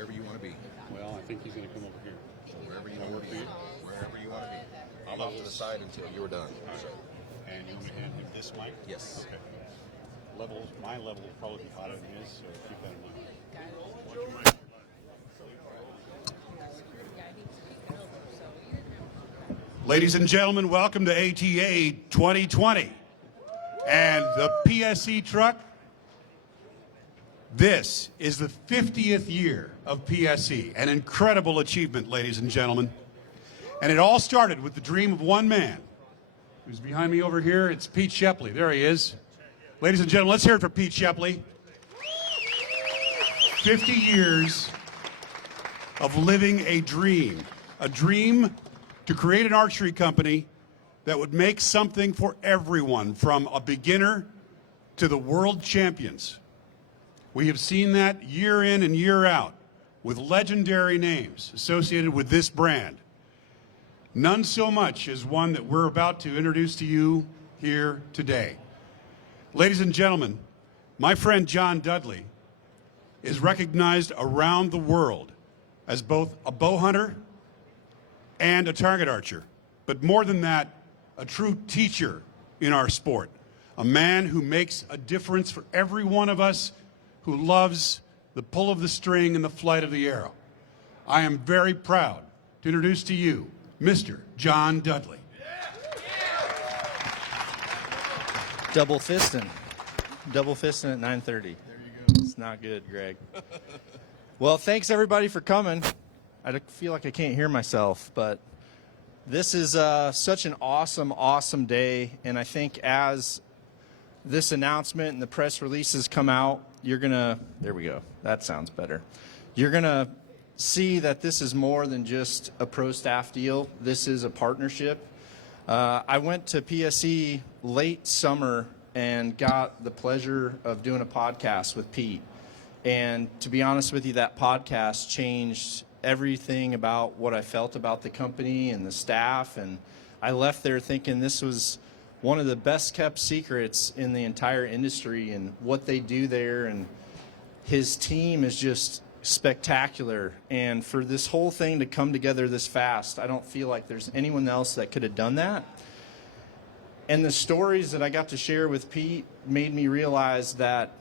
wherever you want to be. Well, I think he's going to come over here. So wherever you want to be. Wherever you want to be. I'm off to the side until you're done. So. And you want me to hand him this mic? Yes. Okay. My level will probably be higher than his, so keep that in mind. Watch your mic. Ladies and gentlemen, welcome to ATA 2020 and the PSE truck. This is the 50th year of PSE, an incredible achievement, ladies and gentlemen. And it all started with the dream of one man. Who's behind me over here? It's Pete Shepley. There he is. Ladies and gentlemen, let's hear it for Pete Shepley. 50 years of living a dream to create an archery company that would make something for everyone, from a beginner to the world champions. We have seen that year in and year out with legendary names associated with this brand. None so much as one that we're about to introduce to you here today. Ladies and gentlemen, my friend John Dudley is recognized around the world as both a bow hunter and a target archer, but more than that, a true teacher in our sport, a man who makes a difference for every one of us who loves the pull of the string and the flight of the arrow. I am very proud to introduce to you Mr. John Dudley. Double fisting at 9:30. There you go. It's not good, Greg. Well, thanks everybody for coming. I feel like I can't hear myself, but this is such an awesome day, and I think as this announcement and the press releases come out, you're gonna, there we go, that sounds better. You're gonna see that this is more than just a pro staff deal. This is a partnership. I went to PSE late summer and got the pleasure of doing a podcast with Pete. And to be honest with you, that podcast changed everything about what I felt about the company and the staff. And I left there thinking this was one of the best kept secrets in the entire industry, and what they do there. And his team is just spectacular. And for this whole thing to come together this fast, I don't feel like there's anyone else that could have done that. And the stories that I got to share with Pete made me realize that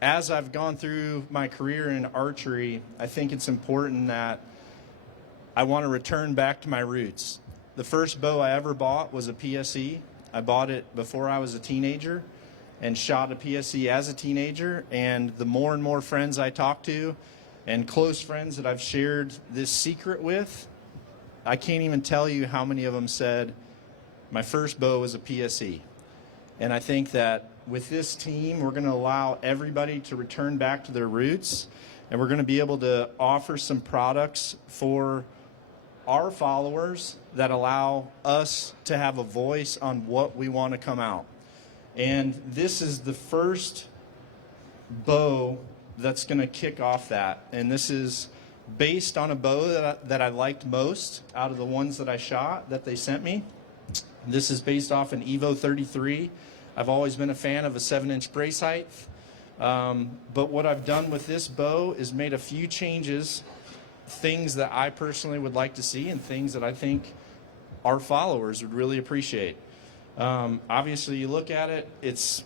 as I've gone through my career in archery, I think it's important that I want to return back to my roots. The first bow I ever bought was a PSE. I bought it before I was a teenager and shot a PSE as a teenager. And the more and more friends I talk to and close friends that I've shared this secret with, I can't even tell you how many of them said, my first bow was a PSE. And I think that with this team, we're going to allow everybody to return back to their roots, and we're going to be able to offer some products for our followers that allow us to have a voice on what we want to come out. And this is the first bow that's going to kick off that. And this is based on a bow that I liked most out of the ones that I shot that they sent me. This is based off an Evo 33. I've always been a fan of a 7-inch brace height. But what I've done with this bow is made a few changes, things that I personally would like to see and things that I think our followers would really appreciate. Obviously, you look at it, it's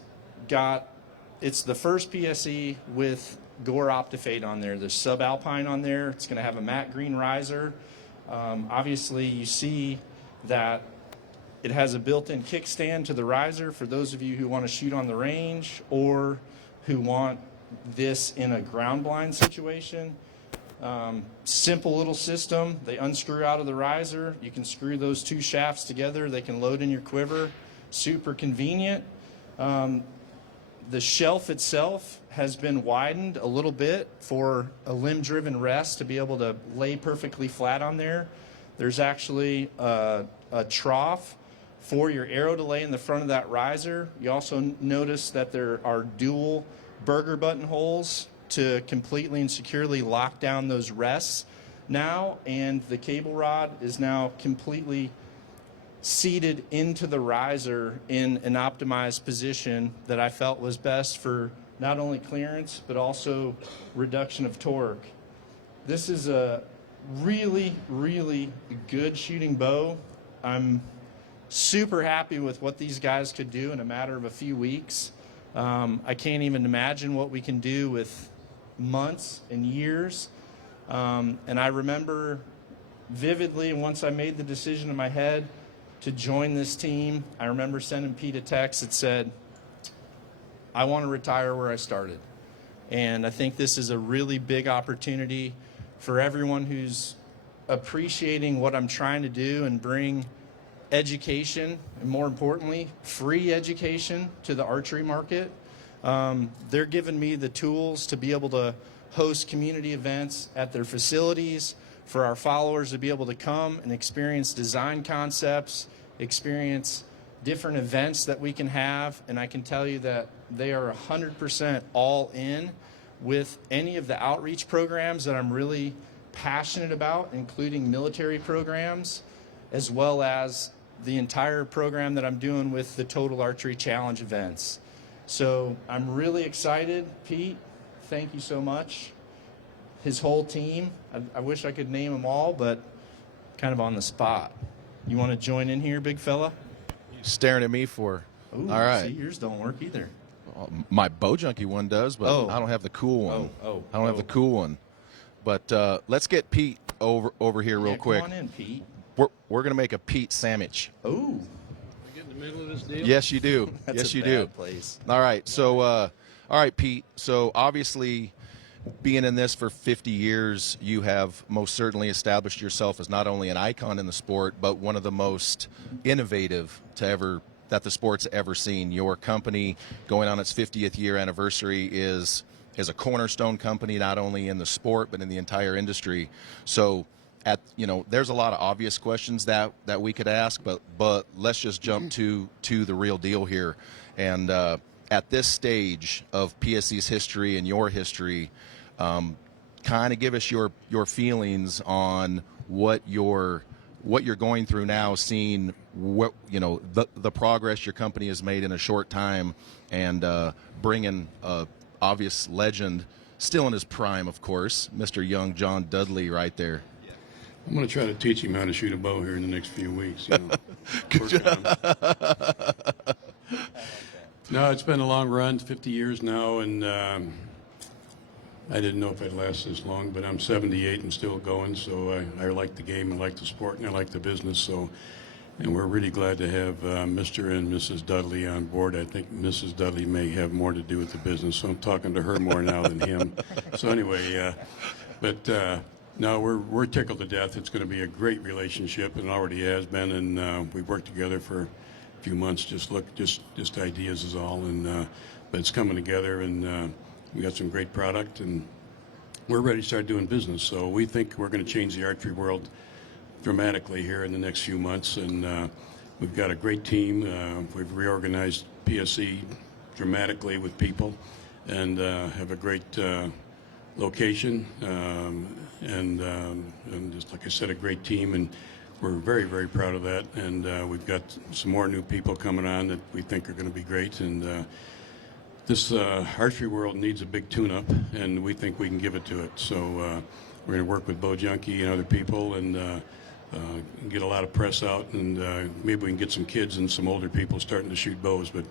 the first PSE with Gore Optifade on there. There's subalpine on there. It's going to have a matte green riser. Obviously, you see that it has a built-in kickstand to the riser for those of you who want to shoot on the range or who want this in a ground blind situation. Simple little system. They unscrew out of the riser. You can screw those two shafts together. They can load in your quiver. Super convenient. The shelf itself has been widened a little bit for a limb-driven rest to be able to lay perfectly flat on there. There's actually a trough for your arrow to lay in the front of that riser. You also notice that there are dual burger button holes to completely and securely lock down those rests now, and the cable rod is now completely seated into the riser in an optimized position that I felt was best for not only clearance but also reduction of torque. This is a really, really good shooting bow. I'm super happy with what these guys could do in a matter of a few weeks. I can't even imagine what we can do with months and years. And I remember vividly, once I made the decision in my head to join this team, I remember sending Pete a text that said, I want to retire where I started. And I think this is a really big opportunity for everyone who's appreciating what I'm trying to do and bring education, and more importantly, free education to the archery market. They're giving me the tools to be able to host community events at their facilities for our followers to be able to come and experience design concepts, experience different events that we can have. And I can tell you that they are 100% all in with any of the outreach programs that I'm really passionate about, including military programs, as well as the entire program that I'm doing with the Total Archery Challenge events. So I'm really excited. Pete, thank you so much. His whole team, I wish I could name them all, but kind of on the spot. You want to join in here, big fella? Staring at me for. Ooh, all right. See, yours don't work either. My Bowjunky one does, but I don't have the cool one. I don't have the cool one. But let's get Pete over here real quick. Come on in, Pete. We're gonna make a Pete sandwich. Oh. Get in the middle of this deal? Yes, you do. That's yes, a you bad do. place. All right. So, all right, Pete. So obviously, being in this for 50 years, you have most certainly established yourself as not only an icon in the sport, but one of the most innovative that the sport's ever seen. Your company, going on its 50th year anniversary, is a cornerstone company not only in the sport but in the entire industry. So, there's a lot of obvious questions that we could ask, but let's just jump to the real deal here. And at this stage of PSE's history and your history, kind of give us your feelings on what you're going through now, seeing what the progress your company has made in a short time, and bringing a obvious legend, still in his prime, of course, Mr. Young John Dudley, right there. I'm going to try to teach him how to shoot a bow here in the next few weeks. Good job. No, it's been a long run, 50 years now, and I didn't know if I'd last this long, but I'm 78 and still going, so I like the game, I like the sport, and I like the business. And we're really glad to have Mr. and Mrs. Dudley on board. I think Mrs. Dudley may have more to do with the business, so I'm talking to her more now than him. So anyway, no, we're tickled to death. It's going to be a great relationship, and already has been. And we've worked together for a few months. Just ideas is all, but it's coming together, and we got some great product, and we're ready to start doing business. So we think we're going to change the archery world dramatically here in the next few months, and we've got a great team. We've reorganized PSE dramatically with people, and have a great location, and just like I said, a great team, and we're very, very proud of that. And we've got some more new people coming on that we think are going to be great. And this archery world needs a big tune-up, and we think we can give it to it. So we're going to work with Bowjunky and other people, and get a lot of press out, and maybe we can get some kids and some older people starting to shoot bows. But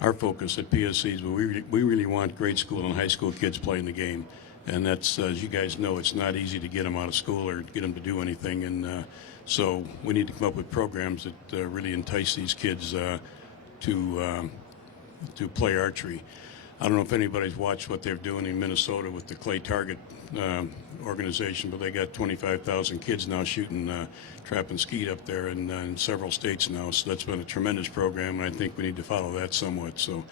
our focus at PSC is we really want grade school and high school kids playing the game. And that's, as you guys know, it's not easy to get them out of school or get them to do anything. And so we need to come up with programs that really entice these kids to play archery. I don't know if anybody's watched what they're doing in Minnesota with the Clay Target organization, but they got 25,000 kids now shooting trap and skeet up there in several states now. So that's been a tremendous program, and I think we need to follow that somewhat. So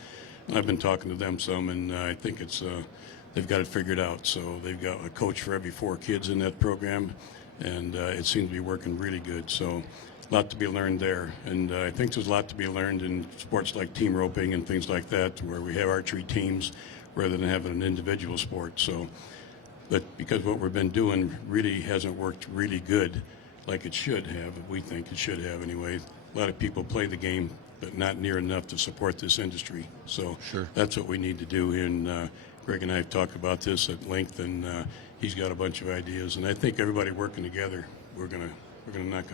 I've been talking to them some, and I think they've got it figured out. So they've got a coach for every 4 kids in that program, and it seems to be working really good. So a lot to be learned there, and I think there's a lot to be learned in sports like team roping and things like that, where we have archery teams rather than having an individual sport. So, but because what we've been doing really hasn't worked really good like it should have, we think it should have anyway. A lot of people play the game, but not near enough to support this industry. So Sure. That's what we need to do. And Greg and I have talked about this at length, and he's got a bunch of ideas, and I think everybody working together, we're gonna knock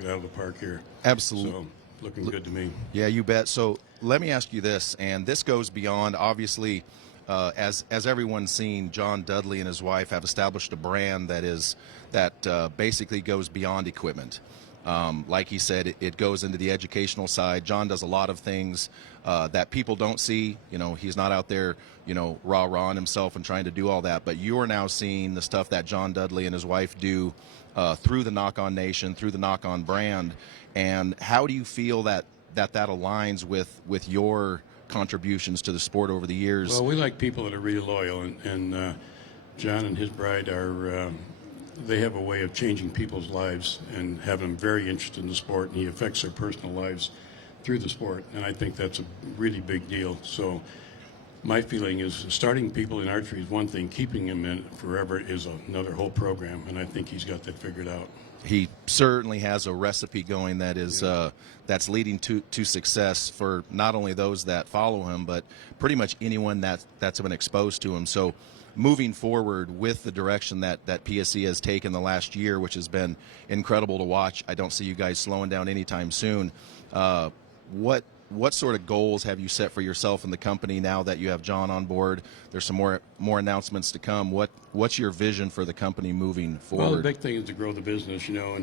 it out of the park here. Absolutely. So looking good to me. Yeah, you bet. So let me ask you this, and this goes beyond, obviously, as everyone's seen, John Dudley and his wife have established a brand that basically goes beyond equipment. Like he said, it goes into the educational side. John does a lot of things that people don't see. You know, he's not out there, you know, rah-rahing himself and trying to do all that. But you are now seeing the stuff that John Dudley and his wife do through the Nock On Nation, through the Nock On brand. And how do you feel that aligns with your contributions to the sport over the years? Well, we like people that are really loyal, and John and his bride are. They have a way of changing people's lives and have them very interested in the sport, and he affects their personal lives through the sport, and I think that's a really big deal. So my feeling is starting people in archery is one thing, keeping them in it forever is another whole program, and I think he's got that figured out. He certainly has a recipe going that is that's leading to success for not only those that follow him, but pretty much anyone that's been exposed to him. So moving forward with the direction that PSE has taken the last year, which has been incredible to watch, I don't see you guys slowing down anytime soon. What sort of goals have you set for yourself and the company now that you have John on board? There's some more announcements to come. What's your vision for the company moving forward? Well, the big thing is to grow the business, you know,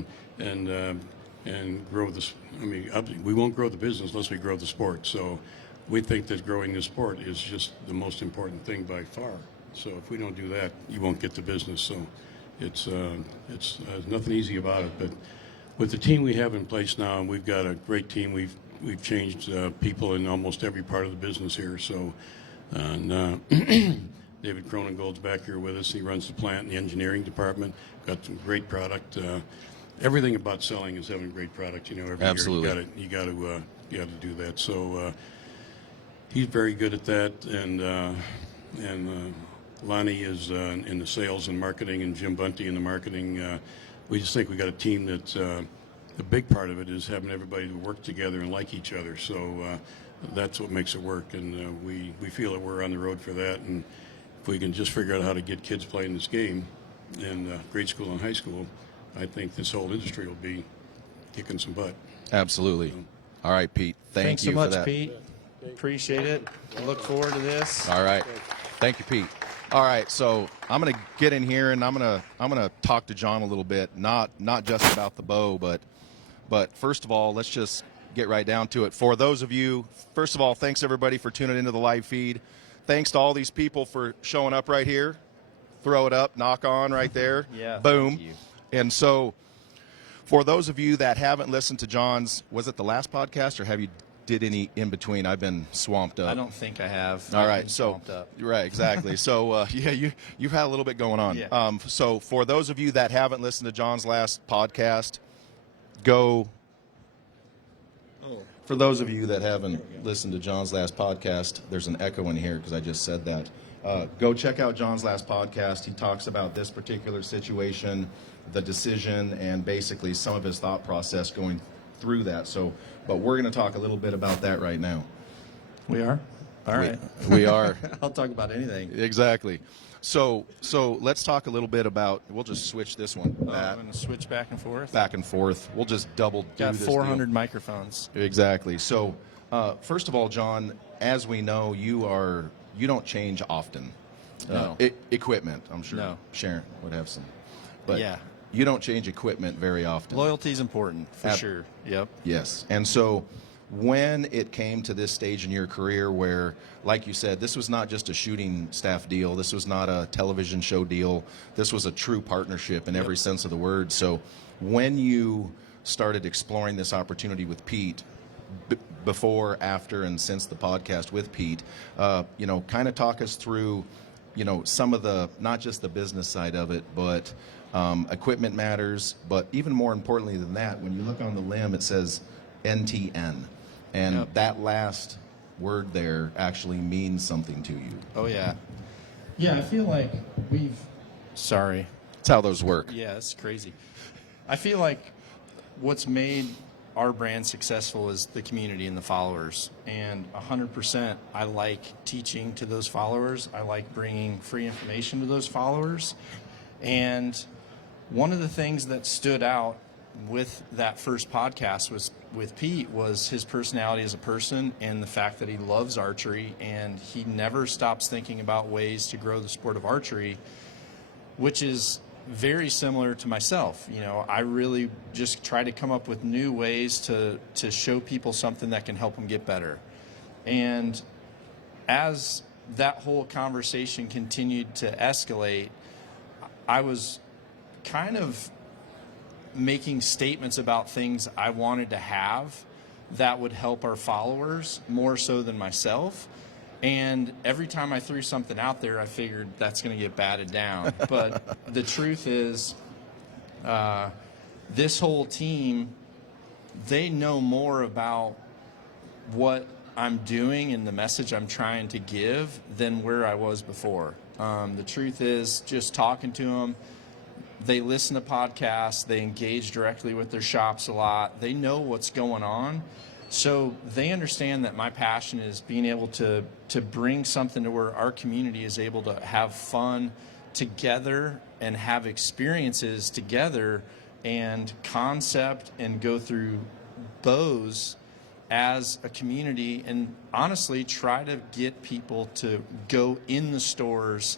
and grow this. I mean, we won't grow the business unless we grow the sport. So we think that growing the sport is just the most important thing by far. So if we don't do that, you won't get the business. So it's nothing easy about it. But with the team we have in place now, and we've got a great team. We've changed people in almost every part of the business here. So, David Cronengold's back here with us. He runs the plant and the engineering department. Got some great product. Everything about selling is having a great product. You know, every Absolutely. year you got to do that. So he's very good at that, and Lonnie is in the sales and marketing, and Jim Bunty in the marketing. We just think we got a team that's the big part of it is having everybody to work together and like each other. So that's what makes it work, and we feel that we're on the road for that. And if we can just figure out how to get kids playing this game in grade school and high school, I think this whole industry will be kicking some butt. Absolutely. All right, Pete. Thanks you so much, for that. Pete. Appreciate it. Look forward to this. All right. Thank you, Pete. All right, so I'm going to get in here and I'm going to talk to John a little bit, not just about the bow, but first of all, let's just get right down to it. For those of you, first of all, thanks everybody for tuning into the live feed. Thanks to all these people for showing up right here. Throw it up, Nock On right there. Yeah. Boom. Thank you. And so for those of you that haven't listened to John's, was it the last podcast or have you did any in between? I've been swamped up. I don't think I have. All I've right, been so swamped up. right, exactly. So yeah, you've had a little bit going on. Yeah. So for those of you that haven't listened to John's last podcast, go. For those of you that haven't listened to John's last podcast, there's an echo in here because I just said that. Go check out John's last podcast. He talks about this particular situation, the decision, and basically some of his thought process going through that. So, but we're going to talk a little bit about that right now. We are? All right. We are. I'll talk about anything. Exactly. So let's talk a little bit about, we'll just switch this one I'm going to switch back and forth. back and forth. We'll just double do Got this 400 deal. microphones. Exactly. So first of all, John, as we know, you don't change often. No. Equipment, I'm sure. No. Sharon would have some. But Yeah. you don't change equipment very often. Loyalty is important, for sure. Yep. Yes. And so when it came to this stage in your career where, like you said, this was not just a shooting staff deal, this was not a television show deal, this was a true partnership in every sense of the word. So when you started exploring this opportunity with Pete, before, after, and since the podcast with Pete, kind of talk us through, some of the, not just the business side of it, but equipment matters, but even more importantly than that, when you look on the limb, it says NTN. And that last word there actually means something to you. Oh, yeah. Yeah, I feel like we've... Sorry. That's how those work. Yeah, it's crazy. I feel like what's made our brand successful is the community and the followers. And 100%, I like teaching to those followers. I like bringing free information to those followers. And one of the things that stood out with that first podcast was with Pete was his personality as a person and the fact that he loves archery and he never stops thinking about ways to grow the sport of archery, which is very similar to myself. You know, I really just try to come up with new ways to show people something that can help them get better. And as that whole conversation continued to escalate, I was kind of making statements about things I wanted to have that would help our followers more so than myself. And every time I threw something out there, I figured that's going to get batted down. But the truth is, this whole team, they know more about what I'm doing and the message I'm trying to give than where I was before. The truth is, just talking to them, they listen to podcasts, they engage directly with their shops a lot, they know what's going on. So they understand that my passion is being able to bring something to where our community is able to have fun together and have experiences together and concept and go through bows as a community, and honestly try to get people to go in the stores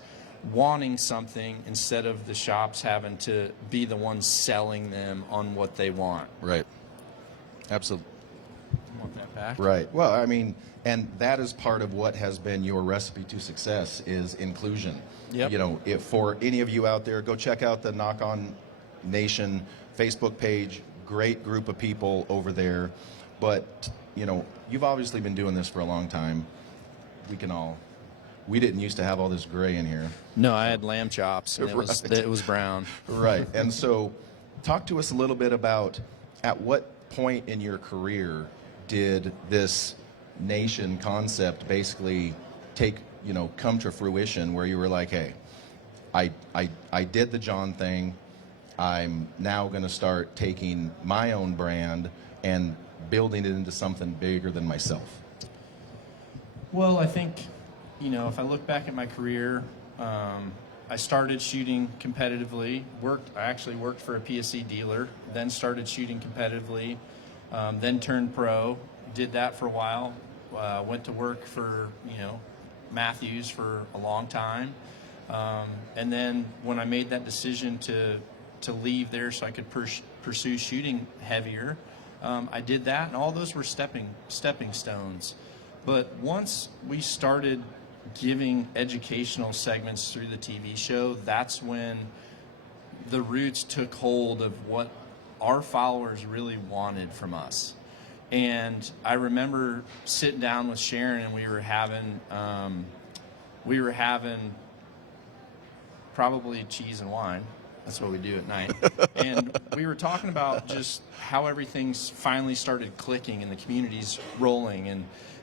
wanting something instead of the shops having to be the ones selling them on what they want. Right. Absolutely. Want that back? Right. Well, I mean, and that is part of what has been your recipe to success is inclusion. Yep. You know, if for any of you out there, go check out the Knock On Nation Facebook page. Great group of people over there. But, you know, you've obviously been doing this for a long time. We didn't used to have all this gray in here. No, I had lamb chops, and Right. it was brown. Right. And so talk to us a little bit about at what point in your career did this nation concept basically come to fruition where you were like, hey, I did the John thing. I'm now going to start taking my own brand and building it into something bigger than myself. Well, I think, you know, if I look back at my career, I started shooting competitively. I actually worked for a PSE dealer, then started shooting competitively, then turned pro. Did that for a while. Went to work for, you know, Matthews for a long time. And then when I made that decision to leave there so I could pursue shooting heavier, I did that, and all those were stepping stones. But once we started giving educational segments through the TV show, that's when the roots took hold of what our followers really wanted from us. And I remember sitting down with Sharon, and we were having probably cheese and wine. That's what we do at night. And we were talking about just how everything's finally started clicking and the community's rolling.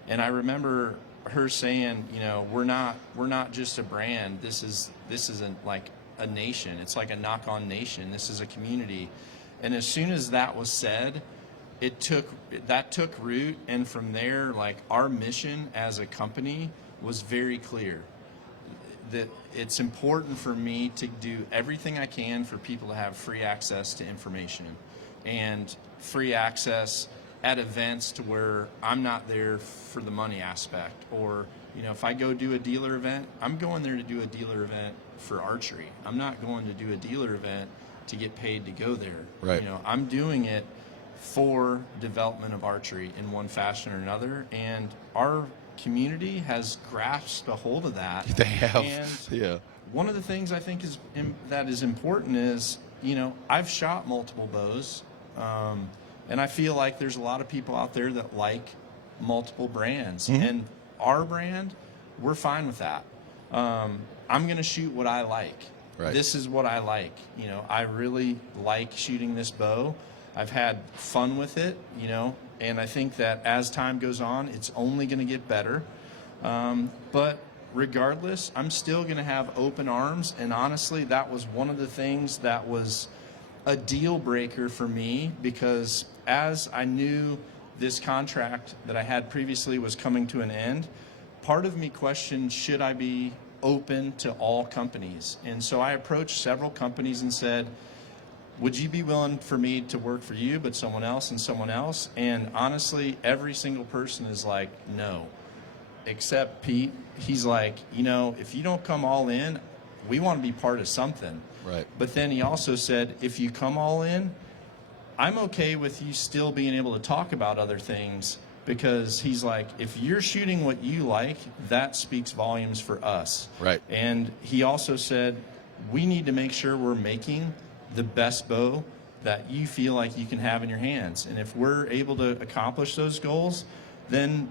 And I remember her saying, you know, we're not just a brand. This isn't like a nation. It's like a Knock On Nation. This is a community. And as soon as that was said, that took root, and from there, like, our mission as a company was very clear. That it's important for me to do everything I can for people to have free access to information and free access at events to where I'm not there for the money aspect. Or, you know, if I go do a dealer event, I'm going there to do a dealer event for archery. I'm not going to do a dealer event to get paid to go there. Right. You know, I'm doing it for development of archery in one fashion or another, and our community has grasped a hold of that. They have. And yeah. one of the things I think that is important is, you know, I've shot multiple bows, and I feel like there's a lot of people out there that like multiple brands. Mm-hmm. And our brand, we're fine with that. I'm going to shoot what I like. Right. This is what I like. You know, I really like shooting this bow. I've had fun with it, you know, and I think that as time goes on, it's only going to get better. But regardless, I'm still going to have open arms. And honestly, that was one of the things that was a deal breaker for me, because as I knew this contract that I had previously was coming to an end, part of me questioned, should I be open to all companies. And so I approached several companies and said, would you be willing for me to work for you, but someone else and someone else? And honestly, every single person is like, no, except Pete. He's like, you know, if you don't come all in, we want to be part of something. Right. But then he also said, if you come all in, I'm okay with you still being able to talk about other things, because he's like, if you're shooting what you like, that speaks volumes for us. Right. And he also said, we need to make sure we're making the best bow that you feel like you can have in your hands. And if we're able to accomplish those goals, then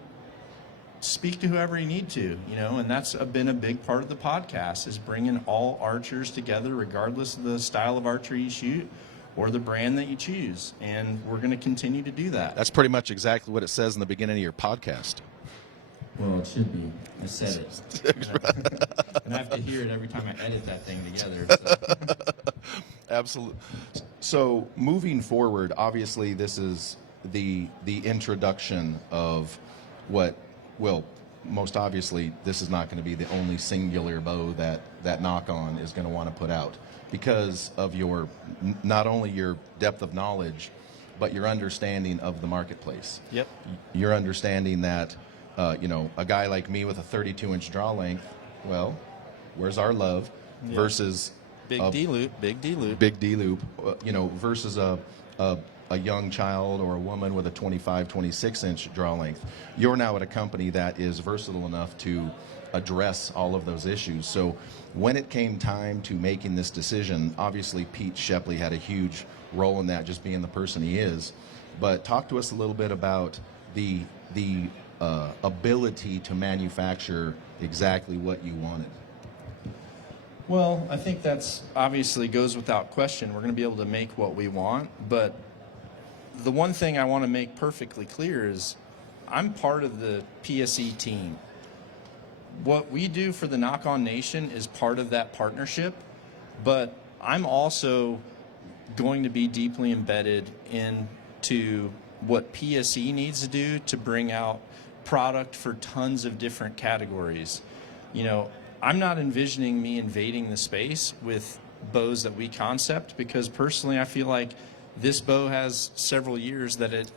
speak to whoever you need to, you know, and that's been a big part of the podcast, is bringing all archers together, regardless of the style of archery you shoot or the brand that you choose. And we're going to continue to do that. That's pretty much exactly what it says in the beginning of your podcast. Well, it should be. I said it. And I have to hear it every time I edit that thing together. So. Absolutely. So moving forward, obviously this is the introduction of what, well, most obviously this is not going to be the only singular bow that Nock On is going to want to put out, because of your, not only your depth of knowledge, but your understanding of the marketplace. Yep. Your understanding that, you know, a guy like me with a 32-inch draw length, well, where's our love, versus Big D-loop, big D-loop. big D-loop, you know, versus a young child or a woman with a 25, 26-inch draw length. You're now at a company that is versatile enough to address all of those issues. So when it came time to making this decision, obviously Pete Shepley had a huge role in that, just being the person he is. But talk to us a little bit about the ability to manufacture exactly what you wanted. Well, I think that's obviously goes without question. We're going to be able to make what we want, but the one thing I want to make perfectly clear is I'm part of the PSE team. What we do for the Nock On Nation is part of that partnership, but I'm also going to be deeply embedded into what PSE needs to do to bring out product for tons of different categories. You know, I'm not envisioning me invading the space with bows that we concept, because personally I feel like this bow has several years that it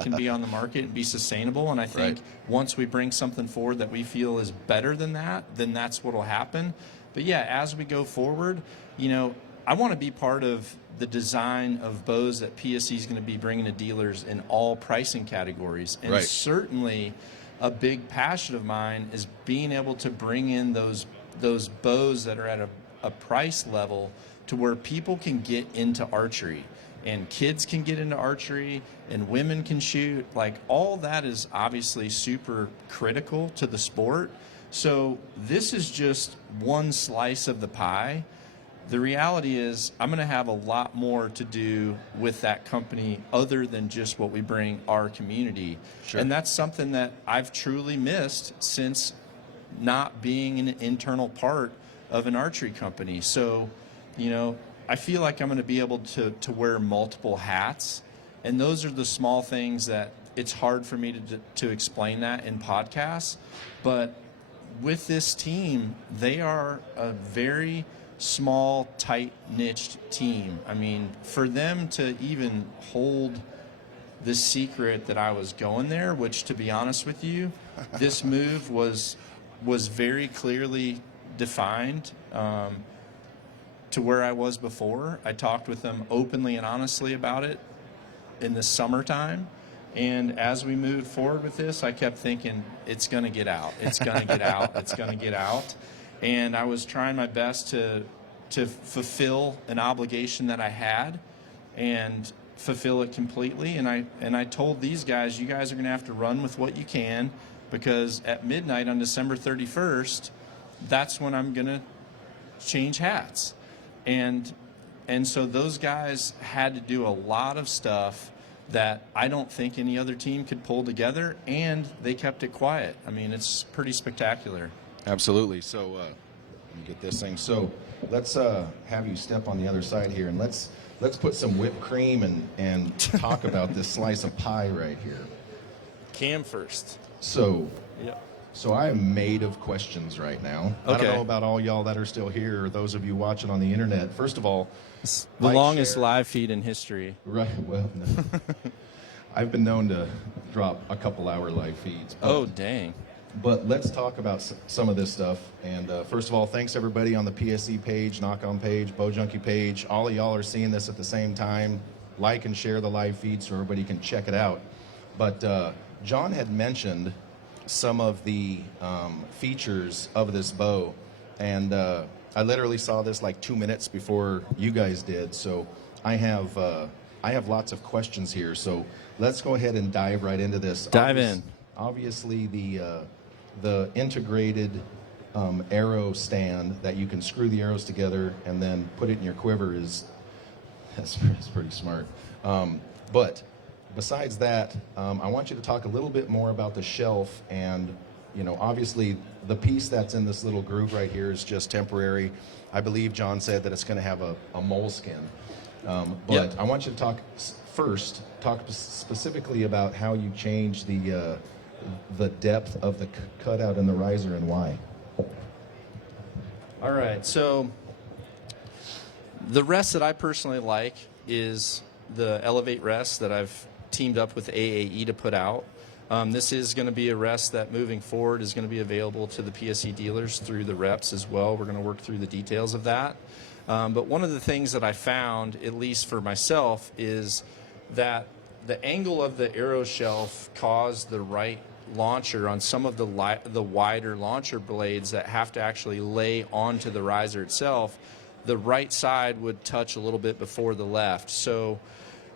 can be on the market and be sustainable. And I think once we bring something forward that we feel is better than that, then that's what will happen. But yeah, as we go forward, you know, I want to be part of the design of bows that PSE is going to be bringing to dealers in all pricing categories. And certainly a big passion of mine is being able to bring in those bows that are at a price level to where people can get into archery, and kids can get into archery, and women can shoot. Like, all that is obviously super critical to the sport. So this is just one slice of the pie. The reality is I'm going to have a lot more to do with that company other than just what we bring our community. And that's something that I've truly missed since not being an internal part of an archery company. So, you know, I feel like I'm going to be able to wear multiple hats, and those are the small things that it's hard for me to explain that in podcasts. But with this team, they are a very small, tight niched team. I mean, for them to even hold the secret that I was going there, which, to be honest with you, this move was very clearly defined to where I was before. I talked with them openly and honestly about it in the summertime. And as we moved forward with this, I kept thinking, it's going to get out. It's going to get out. It's going to get out. And I was trying my best to fulfill an obligation that I had and fulfill it completely. And I told these guys, you guys are going to have to run with what you can, because at midnight on December 31st, that's when I'm going to change hats. And so those guys had to do a lot of stuff that I don't think any other team could pull together, and they kept it quiet. I mean, it's pretty spectacular. Absolutely. So let me get this thing. So let's have you step on the other side here, and let's put some whipped cream and talk about this slice of pie right here. Cam first. So So I am made of questions right now. I Okay. don't know about all y'all that are still here or those of you watching on the internet. First of all, It's the like, longest share- live feed in history. Right. Well, no. I've been known to drop a couple-hour live feeds. Oh, dang. But let's talk about some of this stuff. And first of all, thanks everybody on the PSE page, Knock On page, Bowjunky page. All of y'all are seeing this at the same time. Like and share the live feed so everybody can check it out. But John had mentioned some of the features of this bow. And I literally saw this like 2 minutes before you guys did. So I have lots of questions here. So let's go ahead and dive right into this. Dive in. Obviously, the integrated arrow stand that you can screw the arrows together and then put it in your quiver that's pretty smart. But besides that, I want you to talk a little bit more about the shelf. And obviously the piece that's in this little groove right here is just temporary. I believe John said that it's going to have a moleskin. But Yep. I want you to talk specifically about how you change the depth of the cutout in the riser and why. All right, so the rest that I personally like is the Elevate rest that I've teamed up with AAE to put out. This is going to be a rest that moving forward is going to be available to the PSE dealers through the reps as well. We're going to work through the details of that. But one of the things that I found, at least for myself, is that the angle of the arrow shelf caused the right launcher on some of the wider launcher blades that have to actually lay onto the riser itself. The right side would touch a little bit before the left. So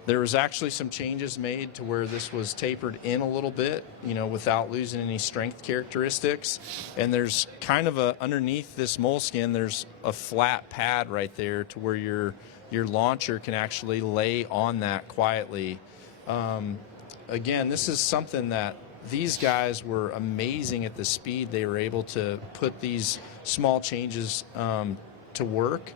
there was actually some changes made to where this was tapered in a little bit, without losing any strength characteristics. And there's kind of underneath this moleskin, there's a flat pad right there to where your launcher can actually lay on that quietly. Again, this is something that these guys were amazing at the speed they were able to put these small changes to work.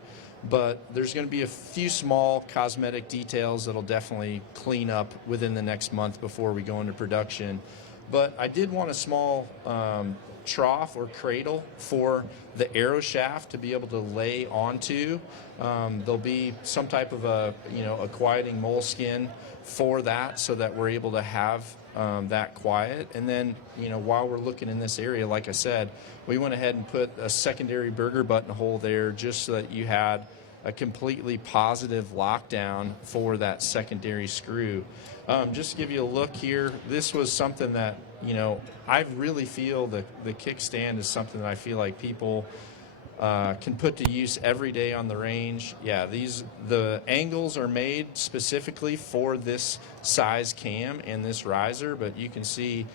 But there's going to be a few small cosmetic details that'll definitely clean up within the next month before we go into production. But I did want a small trough or cradle for the arrow shaft to be able to lay onto. There'll be some type of a quieting moleskin for that, so that we're able to have that quiet. And then while we're looking in this area, like I said, we went ahead and put a secondary burger button hole there just so that you had a completely positive lockdown for that secondary screw. Just to give you a look here, this was something that I really feel the kickstand is something that I feel like people can put to use every day on the range. Yeah, the angles are made specifically for this size cam and this riser, but you can see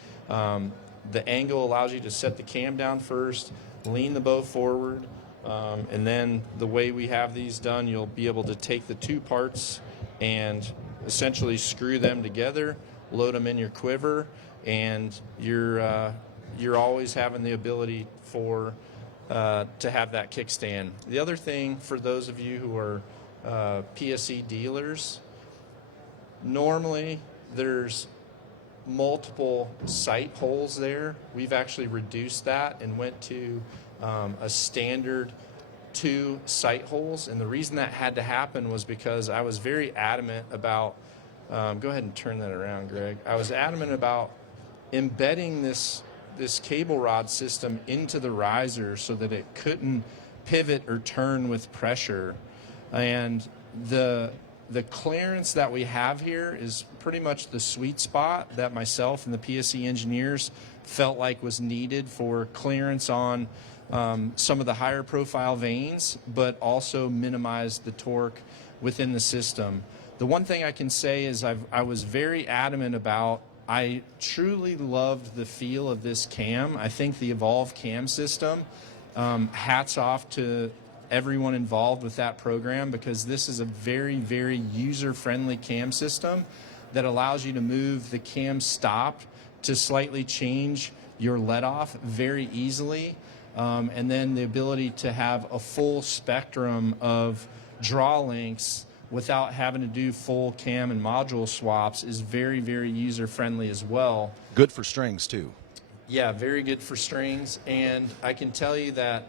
the angle allows you to set the cam down first, lean the bow forward, and then the way we have these done, you'll be able to take the two parts and essentially screw them together, load them in your quiver, and you're always having the ability to have that kickstand. The other thing for those of you who are PSE dealers, normally there's multiple sight holes there. We've actually reduced that and went to a standard 2 sight holes. And the reason that had to happen was because I was very adamant about, go ahead and turn that around, Greg. I was adamant about embedding this cable rod system into the riser so that it couldn't pivot or turn with pressure. And the clearance that we have here is pretty much the sweet spot that myself and the PSE engineers felt like was needed for clearance on some of the higher profile vanes, but also minimize the torque within the system. The one thing I can say is I was very adamant about, I truly loved the feel of this cam. I think the Evolve cam system, hats off to everyone involved with that program, because this is a very, very user-friendly cam system that allows you to move the cam stop to slightly change your let-off very easily, and then the ability to have a full spectrum of draw lengths without having to do full cam and module swaps is very, very user-friendly as well. Good for strings too. Yeah, very good for strings, and I can tell you that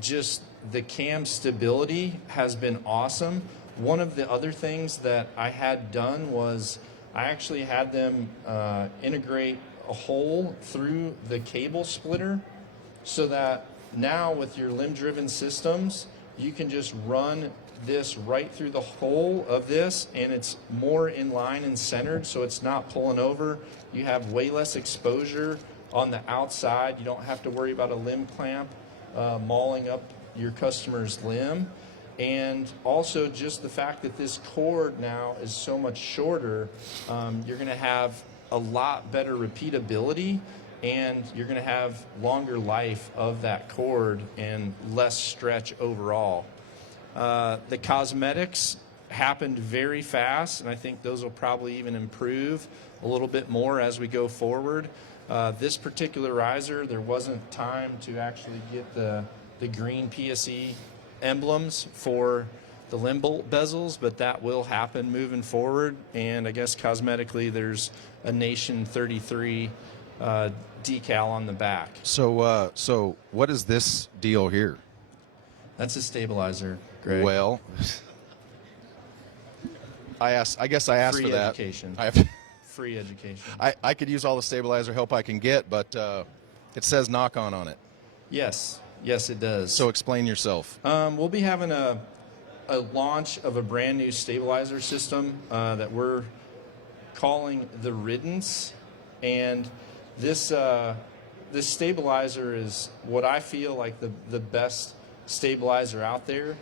just the cam stability has been awesome. One of the other things that I had done was I actually had them integrate a hole through the cable splitter, so that now with your limb-driven systems, you can just run this right through the hole of this, and it's more in line and centered, so it's not pulling over. You have way less exposure on the outside. You don't have to worry about a limb clamp mauling up your customer's limb. And also just the fact that this cord now is so much shorter, you're going to have a lot better repeatability, and you're going to have longer life of that cord and less stretch overall. The cosmetics happened very fast, and I think those will probably even improve a little bit more as we go forward. This particular riser, there wasn't time to actually get the green PSE emblems for the limb bezels, but that will happen moving forward. And I guess cosmetically, there's a Nation 33 decal on the back. So what is this deal here? That's a stabilizer, Greg. Well, I guess I asked Free for that. education. I have Free education. I could use all the stabilizer help I can get, but it says Knock on it. Yes, it does. So explain yourself. We'll be having a launch of a brand new stabilizer system that we're calling the Riddance, and this stabilizer is what I feel like the best stabilizer out there.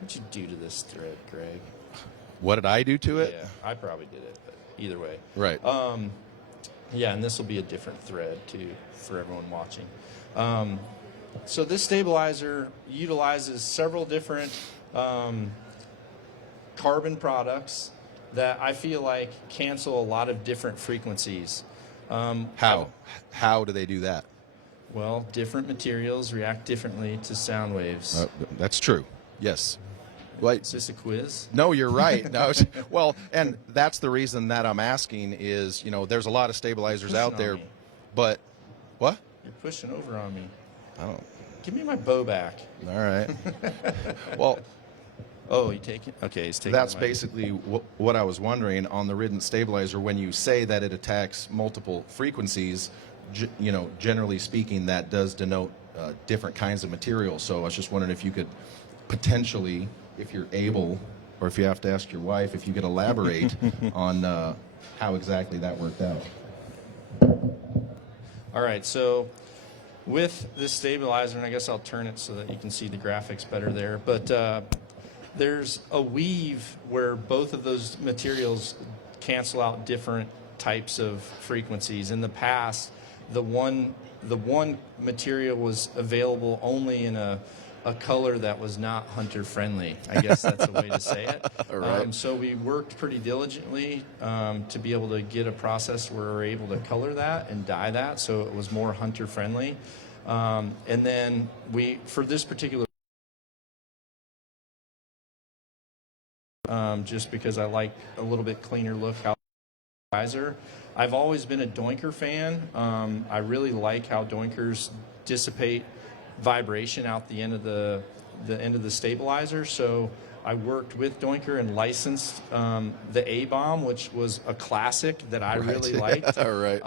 What'd you do to this thread, Greg? What did I do to it? Yeah, I probably did it, but either way. Right. Yeah, and this will be a different thread too for everyone watching. So this stabilizer utilizes several different carbon products that I feel like cancel a lot of different frequencies. How do they do that? Well, different materials react differently to sound waves. That's true. Yes. Well, Is this a quiz? no, you're right. No, well, and that's the reason that I'm asking is, there's a lot of stabilizers Pushing out on there, me. but what? You're pushing over on me. I don't. Give me my bow back. All right. Well, Oh, you take it? Okay, he's taking that's my- basically what I was wondering on the Riddance stabilizer. When you say that it attacks multiple frequencies, generally speaking, that does denote different kinds of material. So I was just wondering if you could potentially, if you're able, or if you have to ask your wife, if you could elaborate on how exactly that worked out. All right, so with this stabilizer, and I guess I'll turn it so that you can see the graphics better there, but there's a weave where both of those materials cancel out different types of frequencies. In the past, the one material was available only in a color that was not hunter friendly. I guess that's a way to say it. All right. So we worked pretty diligently to be able to get a process where we're able to color that and dye that so it was more hunter friendly. And then for this particular just because I like a little bit cleaner look riser. I've always been a Doinker fan. I really like how Doinkers dissipate vibration out the end of the end of the stabilizer. So I worked with Doinker and licensed the A-Bomb, which was a classic that I really liked. All right.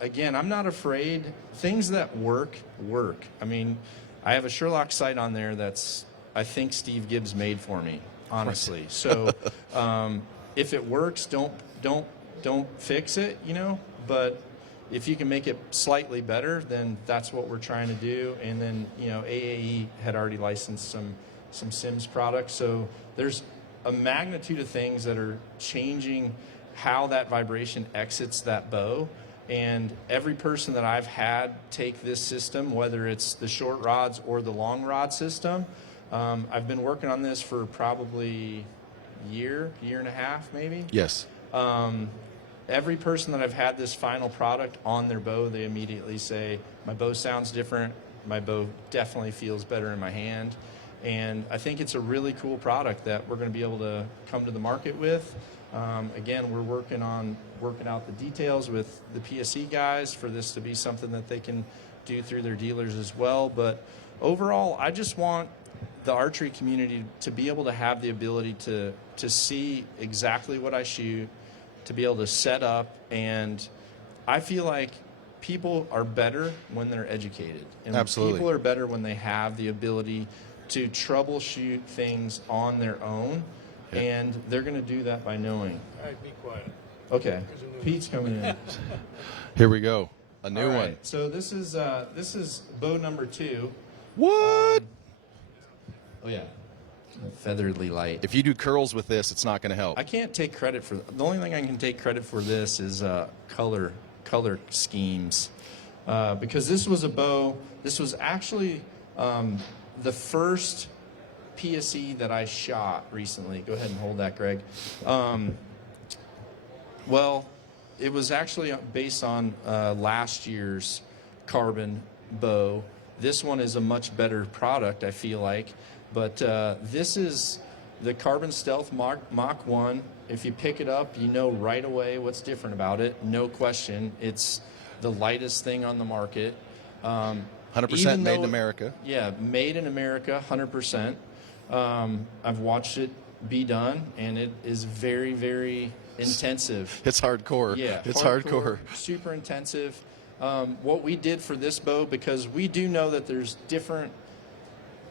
Again, I'm not afraid. Things that work. I mean, I have a Sherlock sight on there that's I think Steve Gibbs made for me, honestly. So if it works, don't fix it, but if you can make it slightly better, then that's what we're trying to do. And then, AAE had already licensed some Sims products. So there's a magnitude of things that are changing how that vibration exits that bow. And every person that I've had take this system, whether it's the short rods or the long rod system, I've been working on this for probably year and a half, maybe. Yes. Every person that I've had this final product on their bow, they immediately say, my bow sounds different. My bow definitely feels better in my hand. And I think it's a really cool product that we're going to be able to come to the market with. Again, we're working out the details with the PSE guys for this to be something that they can do through their dealers as well. But overall, I just want the archery community to be able to have the ability to see exactly what I shoot, to be able to set up, and I feel like people are better when they're educated. And Absolutely. People are better when they have the ability to troubleshoot things on their own, and they're going to do that by knowing. All right, be quiet. Okay, Pete's coming in. Here we go. A new All one. right, so this is bow number 2. What? Oh yeah, featherly light. If you do curls with this, it's not going to help. I can't take credit for the only thing I can take credit for this is color schemes, because this was a bow. This was actually the first PSE that I shot recently. Go ahead and hold that, Greg. Well, it was actually based on last year's carbon bow. This one is a much better product, I feel like. But this is the Carbon Stealth Mach 1. If you pick it up, you know right away what's different about it. No question. It's the lightest thing on the market. 100% made in America. Yeah, made in America, 100%. I've watched it be done, and it is very, very intensive. It's hardcore. Yeah, it's hardcore. Super intensive. What we did for this bow, because we do know that there's different.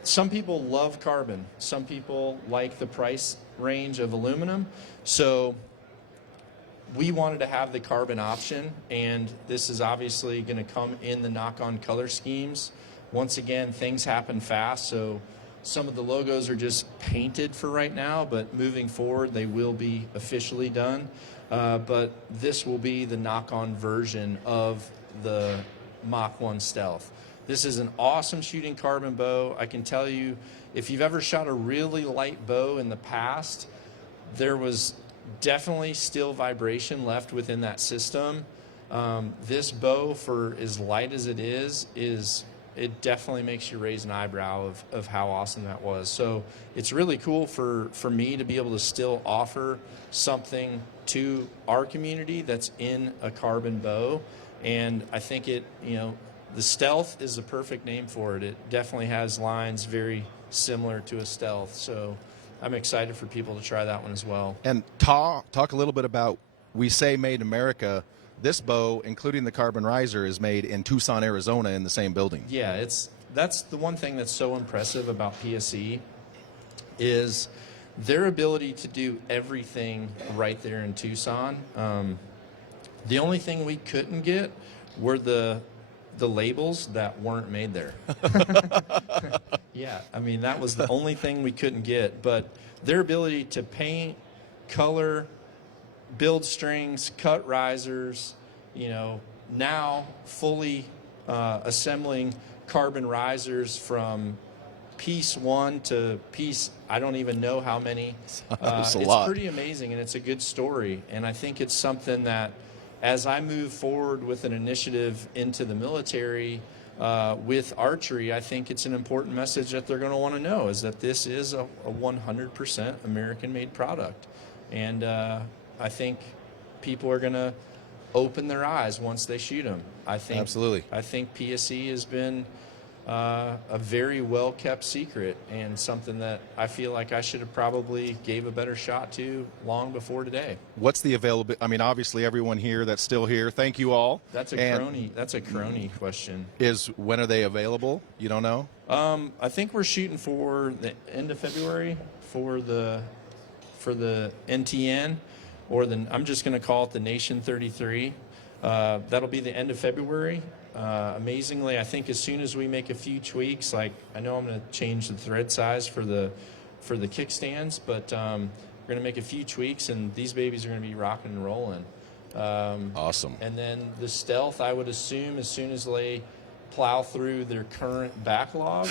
Some people love carbon. Some people like the price range of aluminum. So we wanted to have the carbon option, and this is obviously going to come in the knock-on color schemes. Once again, things happen fast, so some of the logos are just painted for right now, but moving forward, they will be officially done. But this will be the knock-on version of the Mach 1 Stealth. This is an awesome shooting carbon bow. I can tell you, if you've ever shot a really light bow in the past, there was definitely still vibration left within that system. This bow, for as light as it is it definitely makes you raise an eyebrow of how awesome that was. So it's really cool for me to be able to still offer something to our community that's in a carbon bow. And I think the Stealth is the perfect name for it. It definitely has lines very similar to a Stealth. So I'm excited for people to try that one as well. And talk a little bit about, we say made in America. This bow, including the carbon riser, is made in Tucson, Arizona in the same building. Yeah, that's the one thing that's so impressive about PSE is their ability to do everything right there in Tucson. The only thing we couldn't get were the labels that weren't made there. Yeah, I mean, that was the only thing we couldn't get. But their ability to paint, color, build strings, cut risers, now fully assembling carbon risers from piece 1 to piece, I don't even know how many. It's a it's lot. pretty amazing, and it's a good story. And I think it's something that, as I move forward with an initiative into the military with archery, I think it's an important message that they're going to want to know, is that this is a 100% American-made product. And I think people are going to open their eyes once they shoot them. Absolutely. I think PSE has been a very well-kept secret, and something that I feel like I should have probably gave a better shot to long before today. What's the availability? I mean, obviously everyone here that's still here, thank you all. That's a crony question. When are they available? You don't know? I think we're shooting for the end of February for the NTN, or I'm just going to call it the Nation 33. That'll be the end of February. Amazingly, I think as soon as we make a few tweaks, like I know I'm going to change the thread size for the kickstands, but we're going to make a few tweaks, and these babies are going to be rocking and rolling. Awesome. And then the Stealth, I would assume, as soon as they plow through their current backlog,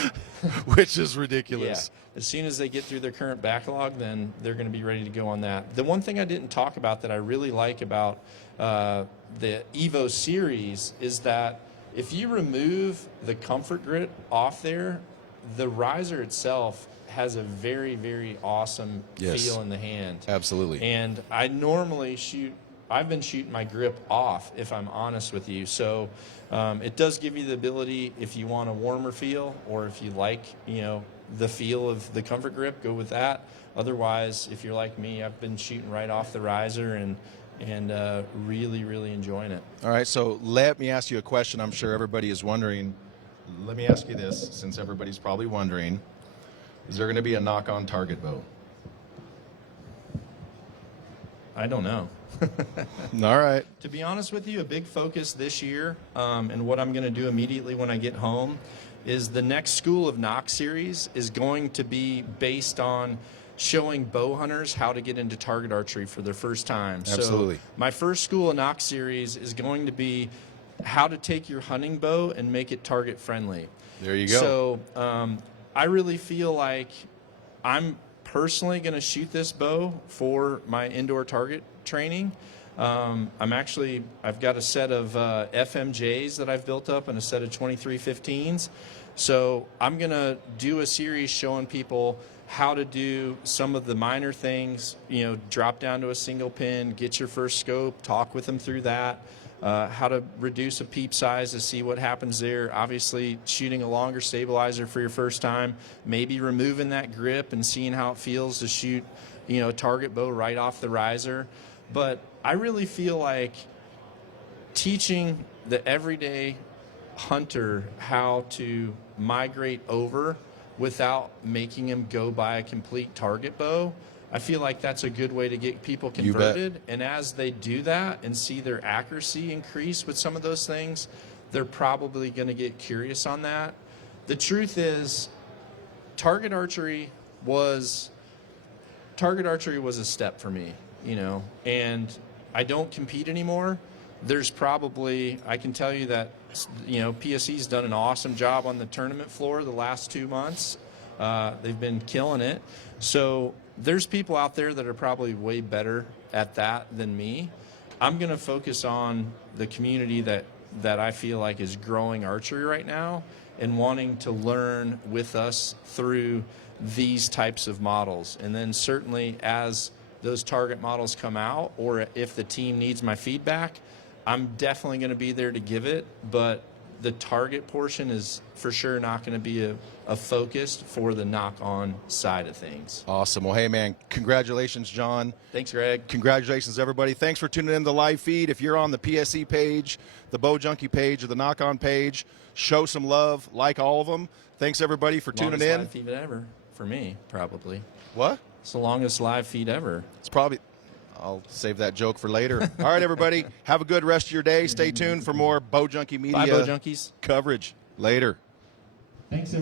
Which is ridiculous. yeah, as soon as they get through their current backlog, then they're going to be ready to go on that. The one thing I didn't talk about that I really like about the Evo series is that if you remove the comfort grit off there, the riser itself has a very, very awesome Yes. feel in the hand. Absolutely. And I normally I've been shooting my grip off, if I'm honest with you. So it does give you the ability, if you want a warmer feel, or if you like, the feel of the comfort grip, go with that. Otherwise, if you're like me, I've been shooting right off the riser and really, really enjoying it. All right, so let me ask you a question. I'm sure everybody is wondering. Let me ask you this, since everybody's probably wondering. Is there going to be a knock-on target bow? I don't know. All right. To be honest with you, a big focus this year, and what I'm going to do immediately when I get home, is the next School of Nock series is going to be based on showing bow hunters how to get into target archery for their first time. Absolutely. So my first School of Nock series is going to be how to take your hunting bow and make it target friendly. There you go. So I really feel like I'm personally going to shoot this bow for my indoor target training. I've got a set of FMJs that I've built up and a set of 2315s. So I'm going to do a series showing people how to do some of the minor things, drop down to a single pin, get your first scope, talk with them through that, how to reduce a peep size to see what happens there. Obviously, shooting a longer stabilizer for your first time, maybe removing that grip and seeing how it feels to shoot, a target bow right off the riser. But I really feel like teaching the everyday hunter how to migrate over without making him go buy a complete target bow, I feel like that's a good way to get people converted. And as they do that and see their accuracy increase with some of those things, they're probably going to get curious on that. The truth is, target archery was a step for me, and I don't compete anymore. There's probably, I can tell you that, PSE's done an awesome job on the tournament floor the last 2 months. They've been killing it. So there's people out there that are probably way better at that than me. I'm going to focus on the community that I feel like is growing archery right now and wanting to learn with us through these types of models. And then certainly as those target models come out, or if the team needs my feedback, I'm definitely going to be there to give it, but the target portion is for sure not going to be a focus for the knock-on side of things. Awesome. Well, hey, man, congratulations, John. Thanks, Greg. Congratulations, everybody. Thanks for tuning in to the live feed. If you're on the PSE page, the Bowjunky page, or the knock-on page, show some love, like all of them. Thanks, everybody, for tuning in. Longest live feed ever for me, probably. What? It's the longest live feed ever. It's probably... I'll save that joke for later. All right, everybody. Have a good rest of your day. Stay tuned for more Bowjunky Media Bye, Bowjunkies. coverage later. Thanks, everybody.